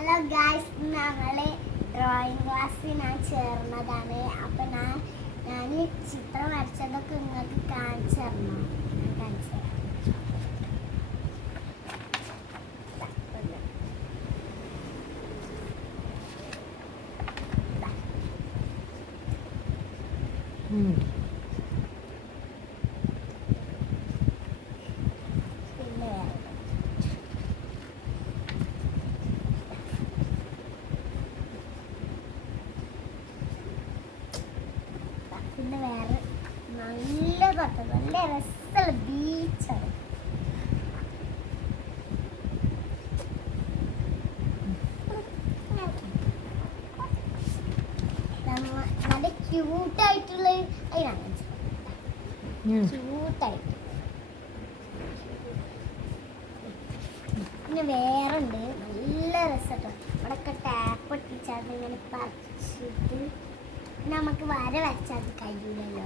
Hello guys, ഞങ്ങൾ drawing ക്ലാസ്സിനാണ് ചേർന്നതാണ്. അപ്പം ഞാൻ ചിത്രം വരച്ചതൊക്കെ നിങ്ങൾക്ക് കാണിച്ചു തരണം. കാണിച്ചു തരാം. പിന്നെ വേറെ നല്ല കഥ, നല്ല രസമുള്ള ബീച്ചാണ്. നല്ല ക്യൂട്ടായിട്ടുള്ള ക്യൂട്ടായിട്ട്. പിന്നെ വേറെ ഉണ്ട് നല്ല രസട്ടോ. അവിടെയൊക്കെ ടാപ്പ് ഒട്ടിച്ചാൽ ഇങ്ങനെ പറിച്ചിട്ട് നമുക്ക് വര വെച്ചാൽ കഴിയില്ലല്ലോ.